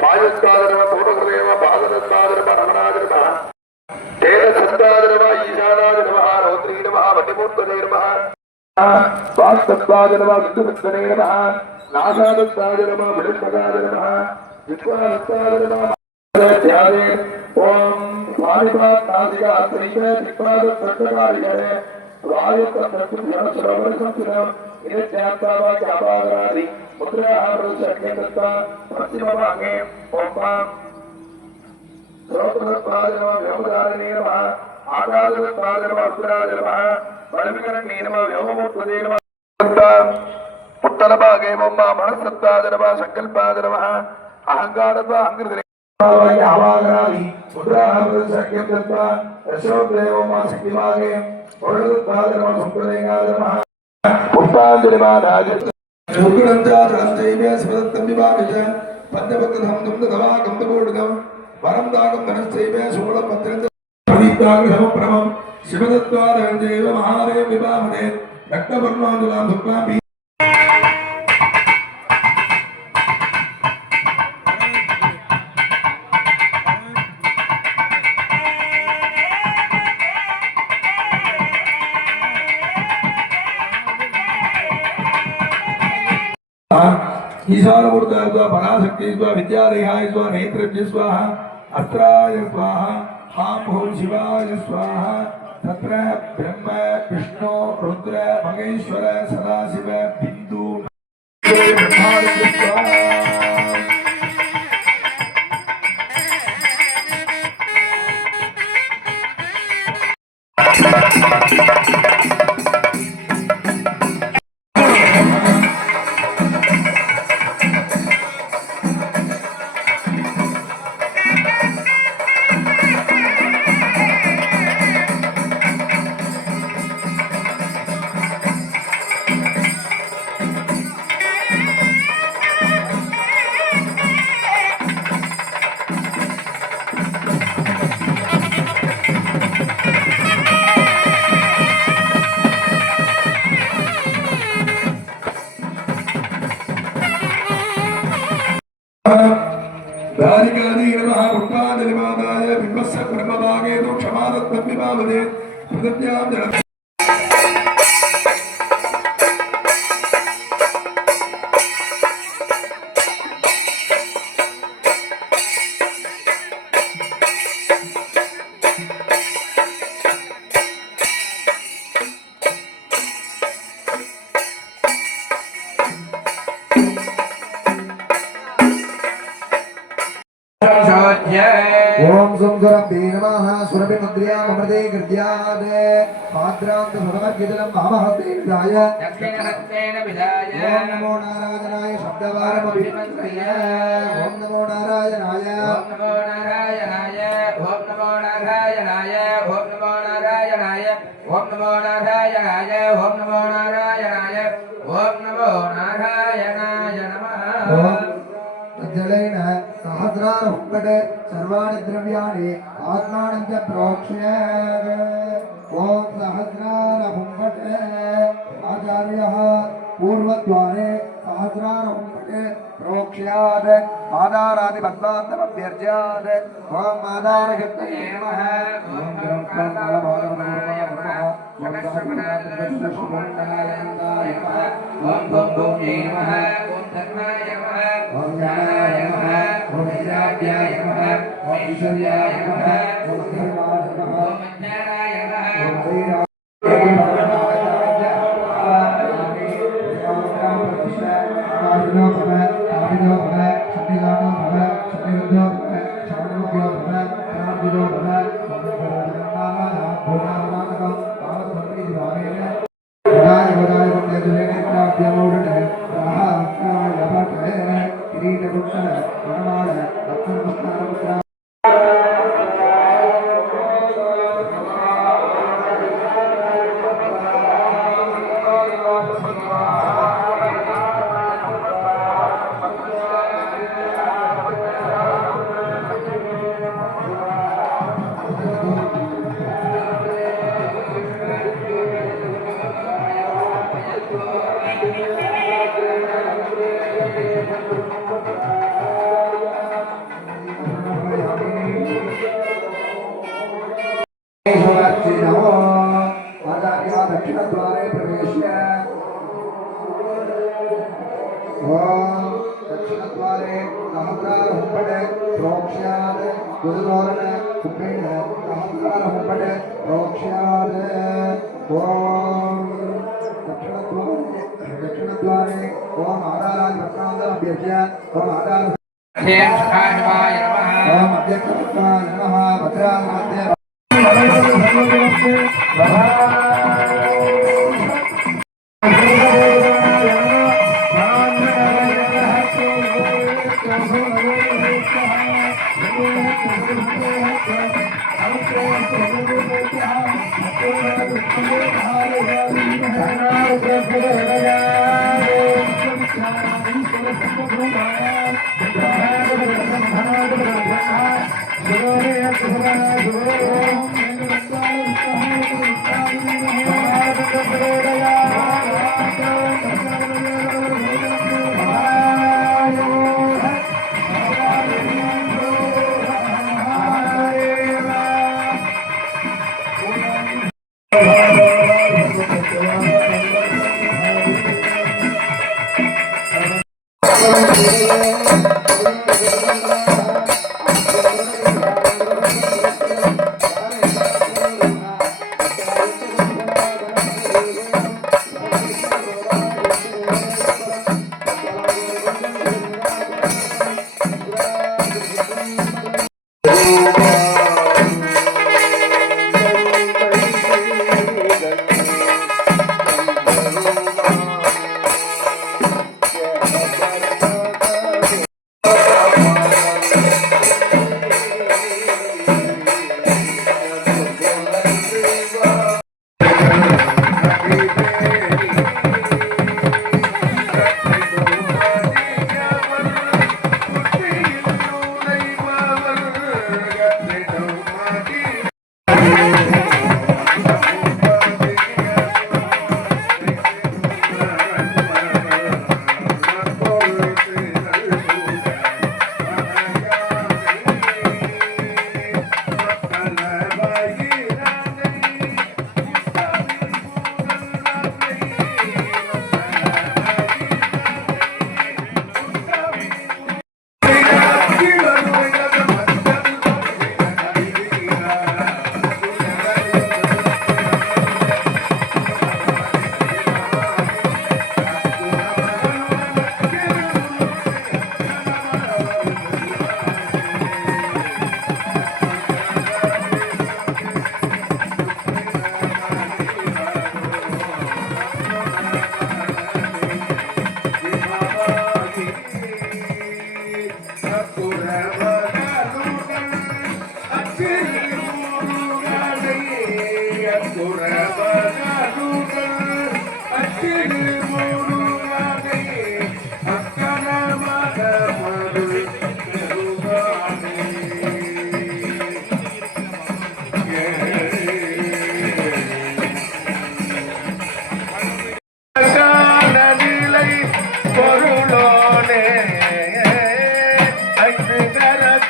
వాయుస్తాదరవ పూర్వదేవ పాదనస్తాదరవ రమణాదరవ తేన సత్తాదరవ ఈశానాదరవ రౌద్రీ నమ వటిమూర్తనే నమ వాస్తత్వాదరవ విద్యుత్నే నమ నాసాదత్తాదరవ విడుత్పదాదరవ విద్వానత్తాదరవ ధ్యానే ఓం స్వామిపాద్ నాసిక ఆశ్రయ దిక్పాద సత్తకారిణే వాయుత్త సత్తు జన శ్రవణ సంతులం இருபத்தி ನಾಲ್ಕರ ಚಾಪಾದರಾದಿ ಮುದ್ರಾ ಅವರು ಸಜ್ಞಕೃತ ಪಶ್ಚಿಮ ಭಾಗೆ ಓಂಬ ಸರ್ವತಮತ್ಪಾದರವ ವ್ಯೋಮಧಾರಣೇ ನಮಃ ಆಕಾಶವತ್ಪಾದರವ ಅಗ್ರಾಜ ನಮಃ ಬಲವಿಕರಣೇ ನಮಃ ವ್ಯೋಮಮೂರ್ತದೇ ನಮಃ ಉತ್ತರ ಭಾಗೆ ಓಂಬ ಮನಸ್ಸತ್ಪಾದರವ ಸಂಕಲ್ಪಾದರವ ಅಹಂಕಾರತ್ವ ಅಂಗೃತರೇ ಆವಾಗರಾದಿ ಮುದ್ರಾ ಅವರು ಸಜ್ಞಕೃತ ರಸೋದ್ರೇವ ಶಕ್ತಿಭಾಗೆ ಒಳಗುತ್ಪಾದರವ ಸಂಪ್ರದೇಯಾದರವ புஷ்பாஞ்சலிமாராஜ சிவதத்வாரஞ்சேவ மகாதேவ விபாமதே ரக்தபர்ணாந்துலாம் சுக்லாம் ईशानमूर्ताय स्वाहा पराशक्ति स्वाहा विद्यादेहाय स्वाहा स्वाहा अस्त्राय स्वाहा हाँ शिवाय स्वाहा तत्र ब्रह्म, विष्णु, रुद्र, महेश्वर, सदाशिव Yeah. ओम सुंदरभ्ये नमः सुरभिमद्रियाम् अमृते कृत्यात् पात्रान्तसर्वज्ञजलं महामहस्ते विधाय ओम नमो नारायणाय शब्दवारमभिमन्त्रय ओम नमो नारायणाय ओम नमो नारायणाय ओम नमो नारायणाय ओम नमो नारायणाय ओम नमो नारायणाय ओम नमो नारायणाय ओम नमो नारायणाय नमः तज्जलेन सहस्रारहुङ्कट सर्वाणि द्रव्याणि आत्मानं च प्रोक्षेत् ॐ सहस्रारहुङ्कट आचार्यः पूर्वद्वारे सहस्रारहुङ्कटे प्रोक्ष्यात् आधारादिपद्मान्तमभ्यर्च्यात् ॐ आधारशक्तये नमः ॐ ब्रह्मणाय नमः ॐ ब्रह्मणाय नमः ॐ ब्रह्मणाय नमः ॐ ब्रह्मणाय नमः ధర్మాయ నమః ఓం జ్ఞానాయ నమః ఓం వైరాగ్యాయ నమః ఓం ఐశ్వర్యాయ నమః ఓం നമസ്കാരേ നമസ്കാരം ഉൾപ്പെടെ പ്രോക്ഷ്യാതെ ഗുരുതോരന് കുട്ടീണ് നമസ്കാരം ഉൾപ്പെടെ പ്രോക്ഷ്യാതെ ഓം ദക്ഷിണദ്വാരേ ദക്ഷിണദ്വാരേ ഓം ആധാരാജ ഭക്താന്തം അഭ്യർച്ച്യ ഓം ആധാര ഓം അഭ്യർത്ഥ ഭക്താ നമ ഭദ്രാമധ്യ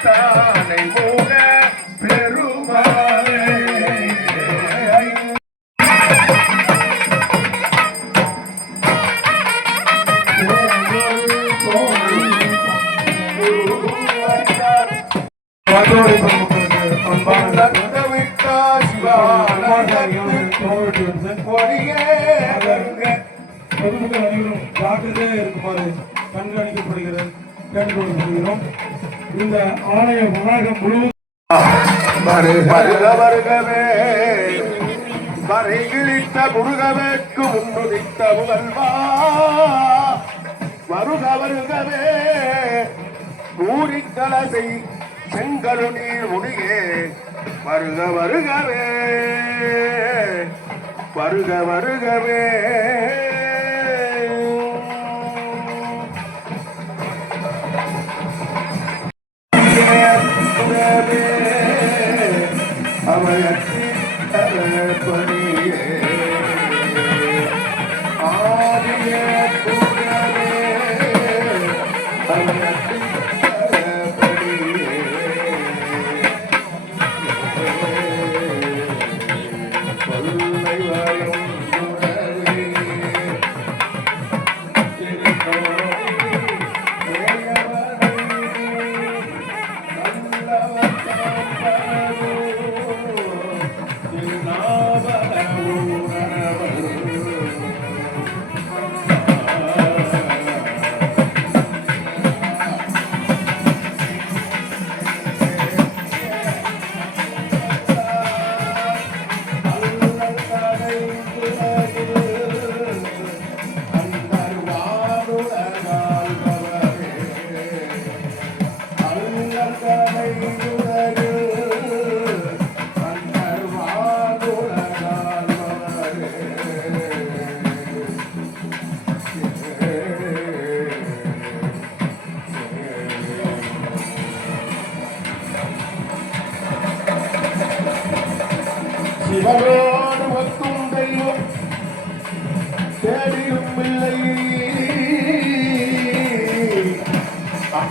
大内蒙 ஆலய வளாகம் முழுவதும் வருக முன்னுதித்த முதல்வா. வருக வருகவே கூறிக்கலசை செங்கலு நீர் முடியே வருக வருகவே வருக வருகவே I'm a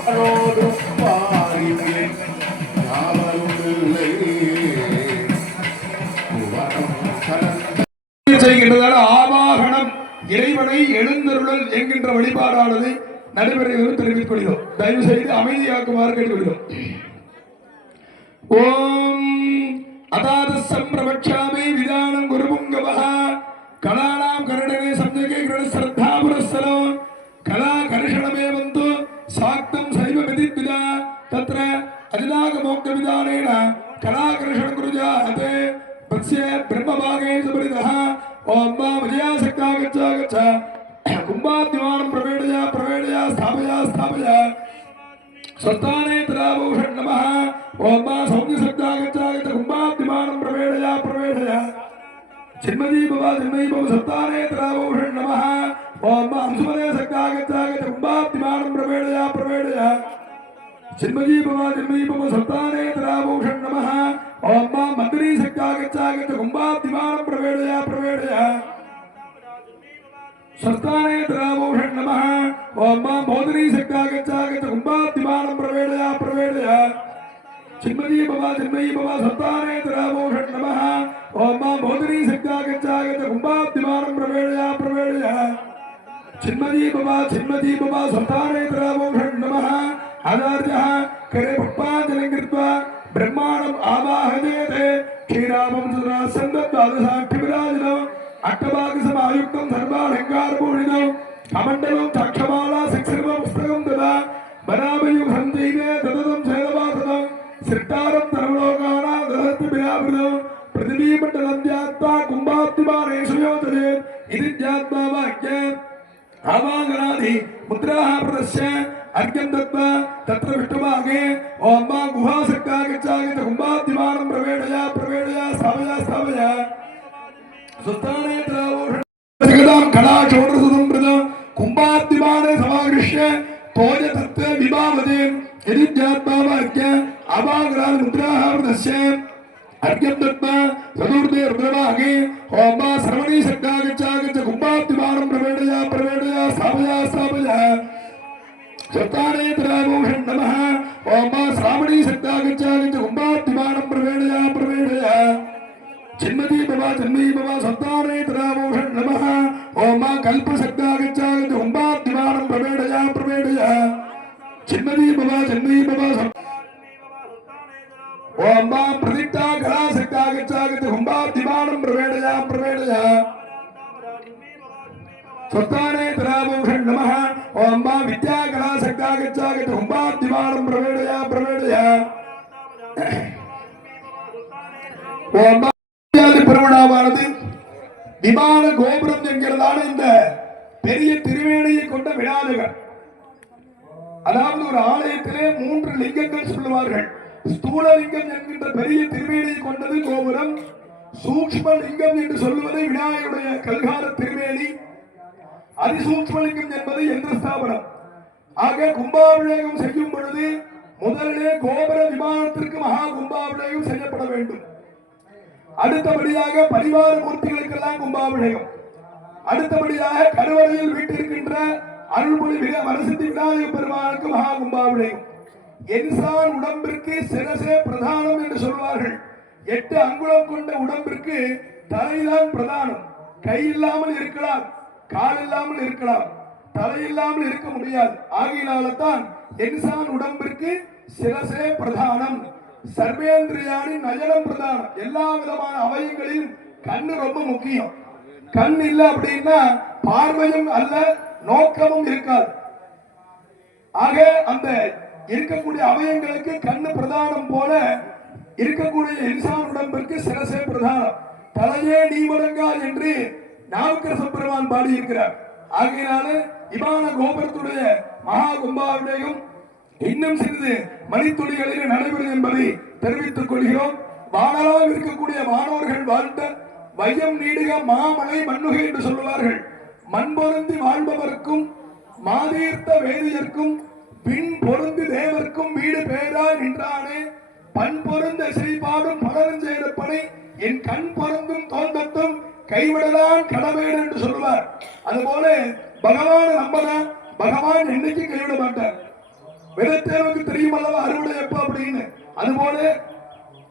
அவனோடு ஆவாகனம் இறைவனை எழுந்தருளல் என்கின்ற வழிபாடானது நடைபெறுகிறது தெரிவித்துக் கொள்கிறோம். தயவு செய்து அமைதியாக்குமாறு கேட்டுக்கொள்கிறோம். ஓம் அதாத சம்பிரபக்ஷாமே விதானம் குருபுங்கவः கலானாம் கருடனே சம்யகே கிருணஸ்ரத்தா புரஸ்ஸரம் கலா கர்ஷணமேவந்து சாக்தம் तत्र अधिनागमोक्तविधानेन कलाकर्षणकुरुजाते तस्य ब्रह्मभागे सुपरितः ॐ मा विजयासक्ता गच्छ गच्छ कुम्भाद्यमानं प्रवेडया प्रवेडया स्थापया स्थापय स्वस्ताने तदाभूषण् नमः ॐ मा सौम्यसक्ता गच्छ गच्छ कुम्भाद्यमानं प्रवेडया प्रवेडया चिन्मयी भव चिन्मयी भव सत्ताने तदाभूषण् नमः ॐ मा हंसुमने सक्ता गच्छ गच्छ कुम्भाद्यमानं प्रवेडया प्रवेडया चिन्मयी नम चिन्मयी भव सप्ताने तदाभूषण नमः। ओम माँ मन्दिरी शक्तागच्छागच्छ कुम्भाद्दिवान प्रवेडय प्रवेडय सप्ताने तदाभूषण नमः। ओम माँ मोदिनी शक्तागच्छागच्छ कुम्भाद्दिवान प्रवेडय प्रवेडय चिन्मयी भव आचार्यः करे पुष्पाञ्जलिं कृत्वा ब्रह्माणम् आवाहयेते क्षीरामं सुरा सन्दद्वादशाक्षिविराजिनम् अट्टभागसमायुक्तं सर्वालङ्कारपूर्णितं कमण्डलं साक्षमाला शिक्षिर्म पुस्तकं तदा बरामयुं सञ्जैवे ददतं शैलवासनं सिट्टारं सर्वलोकानां ददति विरावृतं पृथिवीमण्डलं ध्यात्वा कुम्भाब्धिमानेषु योजयेत् इति ज्ञात्वा वाक्यम् आवागनादि मुद्राः प्रदर्श्य अर्घ्यं दत्त्वा तत्र विष्णुभागे ॐ मा गुहासक्ता गच्छागत कुम्भाद्यमानं प्रवेडया प्रवेडया स्थापया स्थापया सुस्थाने तदाभूषण जगदां कला चोरसुतं प्रद कुम्भाद्यमाने समागृह्य तोज तत्त्व विभावदे यदि ज्ञात्वा वाक्य आवागनादि मुद्राः प्रदर्श्य अर्घ्यं दत्त्वा चतुर्थे रुद्रभागे ॐ मा श्रवणी शक्तागच्छागच्छ कुम्भाब्धिमानं प्रवेडया प्रवेडया स्थापया स्थापया சத்தானே பிராமோஷன் நம ஓமா சாமணி சக்தா கச்சாகிச்ச கும்பா திமானம் பிரவேடயா பிரவேடயா ஜின்மதி பவா ஜன்மதி பவா சத்தானே பிராமோஷன் நம ஓமா கல்ப சக்தா கச்சாகிச்ச கும்பா திமானம் பிரவேடயா பிரவேடயா ஜின்மதி பவா ஜன்மதி பவா ஓமா பிரதிட்டா கலா சக்தா கச்சாகிச்ச கும்பா திமானம் பிரவேடயா பிரவேடயா स्वताने तराभूषण नमः ओम माँ विद्या कला பிரமாணம் பிரவேடய பிரவேடய பெருவிழாவானது விமான கோபுரம் என்கிறதான இந்த பெரிய திருவேணியை கொண்ட விழாதுகள் அதாவது ஒரு ஆலயத்திலே மூன்று லிங்கங்கள் சொல்லுவார்கள். ஸ்தூல லிங்கம் என்கின்ற பெரிய திருவேணியை கொண்டது கோபுரம். சூக்ம லிங்கம் என்று சொல்லுவது விநாயகருடைய கல்கார திருவேணி. அதிசூக்ம லிங்கம் என்பது எந்த ஸ்தாபனம் ஆக கும்பாபிஷேகம் செய்யும் பொழுது முதலிலே கோபுர விமானத்திற்கு மகா கும்பாபிஷேகம் செய்யப்பட வேண்டும். அடுத்தபடியாக பரிவார மூர்த்திகளுக்கெல்லாம் கும்பாபிஷேகம். அடுத்தபடியாக கருவறையில் வீட்டிருக்கின்ற அருள்மொழி மிக வரசித்தி விநாயக பெருமானுக்கு மகா கும்பாபிஷேகம். என்சான் உடம்பிற்கு சிரசே பிரதானம் என்று சொல்வார்கள். எட்டு அங்குலம் கொண்ட உடம்பிற்கு தலைதான் பிரதானம். கை இல்லாமல் இருக்கலாம் கால் இல்லாமல் இருக்கலாம். தலையில்லாமல் இருக்க முடியாது. ஆகையினால தான் இன்சான் உடம்பிற்கு சிரசே பிரதானம். சர்வேந்திரியானி நயனம் பிரதானம். எல்லா விதமான அவயங்களிலும் கண்ணு ரொம்ப முக்கியம். கண் இல்ல அப்படின்னா பார்வையும் அல்ல நோக்கமும் இருக்காது. ஆக அந்த இருக்கக்கூடிய அவயங்களுக்கு கண்ணு பிரதானம் போல இருக்கக்கூடிய இன்சான் உடம்பிற்கு சிரசே பிரதானம். தலையே நீ வழங்கா என்று நாவுக்கரச பெருமான் பாடியிருக்கிறார். ஆகையினால இமான கோபுரத்துடைய மகா கும்பாவிடையும் இன்னும் சிறிது மணித்துளிகளில் நடைபெறும் என்பதை தெரிவித்துக் கொள்கிறோம். வானலாக இருக்கக்கூடிய மாணவர்கள் வாழ்ந்த வையம் நீடுக மாமலை மண்ணுகை என்று சொல்லுவார்கள். மண் பொருந்தி வாழ்பவர்க்கும் மாதீர்த்த வேதியர்க்கும் பின் பொருந்தி தேவர்க்கும் வீடு பேராய் நின்றானே. பண் பொருந்த செய்பாடும் பலரும் செய்த பணி என் கண் பொருந்தும் தோன்றத்தும் கைவிடலாம் கடமையர் என்று சொல்லுவார். அதுபோல பகவான் நம்பலாம் பகவான் என்னைக்கு கைவிட மாட்டார். விதைத்தேவனுக்கு தெரியும் அல்லவா அறுவடை எப்ப அப்படின்னு? அதுபோல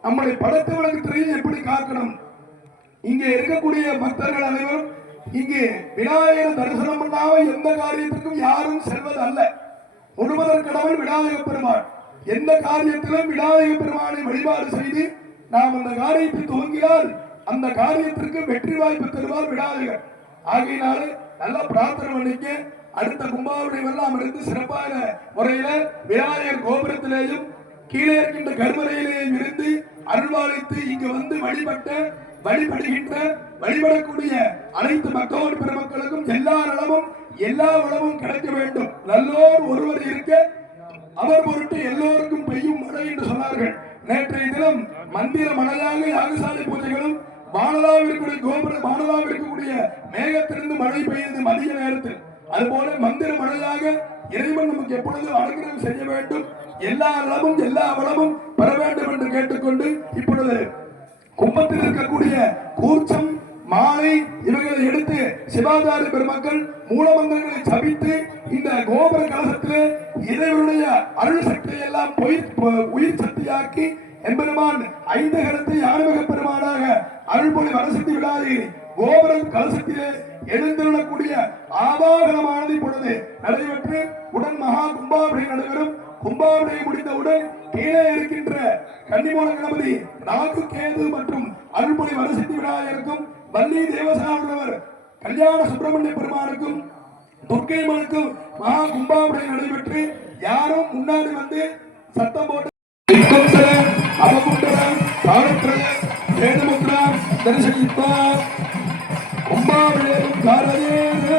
நம்மளை படைத்தவனுக்கு தெரியும் எப்படி காக்கணும். இங்கே இருக்கக்கூடிய பக்தர்கள் அனைவரும் இங்கே விநாயகர் தரிசனம் பண்ணாம எந்த காரியத்திற்கும் யாரும் செல்வது அல்ல முழுவதற் கடவுள் விநாயக பெருமான். எந்த காரியத்திலும் விநாயக பெருமானை வழிபாடு செய்து நாம் அந்த காரியத்தை துவங்கினால் அந்த காரியத்திற்கு வெற்றி வாய்ப்பு தருவார் விடாதீர்கள் ஆகையினாலே நல்லா பிரார்த்தனை பண்ணிக்க அடுத்த கும்பாவுடைய எல்லாம் இருந்து சிறப்பான முறையில விநாயகர் கோபுரத்திலேயும் கீழே இருக்கின்ற கருவறையிலேயும் இருந்து அருள்வாளித்து இங்கு வந்து வழிபட்ட வழிபடுகின்ற வழிபடக்கூடிய அனைத்து மக்கள் பெருமக்களுக்கும் எல்லா நலமும் எல்லா வளமும் கிடைக்க வேண்டும். நல்லோர் ஒருவர் இருக்க அவர் பொருட்டு எல்லோருக்கும் பெய்யும் மழை என்று சொன்னார்கள். நேற்றைய தினம் மந்திர மழையாக யாகசாலை பூஜைகளும் வானலாவிற்குரிய கோபுர இருக்கக்கூடிய மேகத்திலிருந்து மழை பெய்தது மதிய நேரத்தில். அதுபோல மந்திர மழையாக இறைவன் நமக்கு எப்பொழுதும் அனுகிரகம் செய்ய வேண்டும்? எல்லா அளவும் எல்லா வளமும் பெற வேண்டும் என்று கேட்டுக்கொண்டு இப்பொழுது கும்பத்தில் இருக்கக்கூடிய கூச்சம் மாலை இவைகளை எடுத்து சிவாதாரி பெருமக்கள் மூலமந்திரங்களை சபித்து இந்த கோபுர கலசத்திலே இறைவனுடைய அருள் சக்தியை எல்லாம் உயிர் சக்தியாக்கி எம்பெருமான் ஐந்து கருத்தை ஆன்மீக பெருமானாக அருள்மொழி வரசக்தி விழாவில் கோபுரம் கலசத்திலே எழுந்திருளக்கூடிய ஆபாகரமானது இப்பொழுது நடைபெற்று உடன் மகா கும்பாபிடை நடைபெறும் கும்பாபிடை முடிந்தவுடன் கீழே இருக்கின்ற கன்னிமோன கணபதி ராகு கேது மற்றும் அருள்மொழி வரசித்தி விநாயகருக்கும் வள்ளி தேவசானவர் கல்யாண சுப்பிரமணிய பெருமானுக்கும் துர்க்கை மனுக்கும் மகா கும்பாபிடை நடைபெற்று யாரும் முன்னாடி வந்து சத்தம் போட்டு அவகுண்டர, தாரத்ரய, வேதமுத்ரா, தரிசயித்வா, கும்பாபிஷேகம் காரயேன.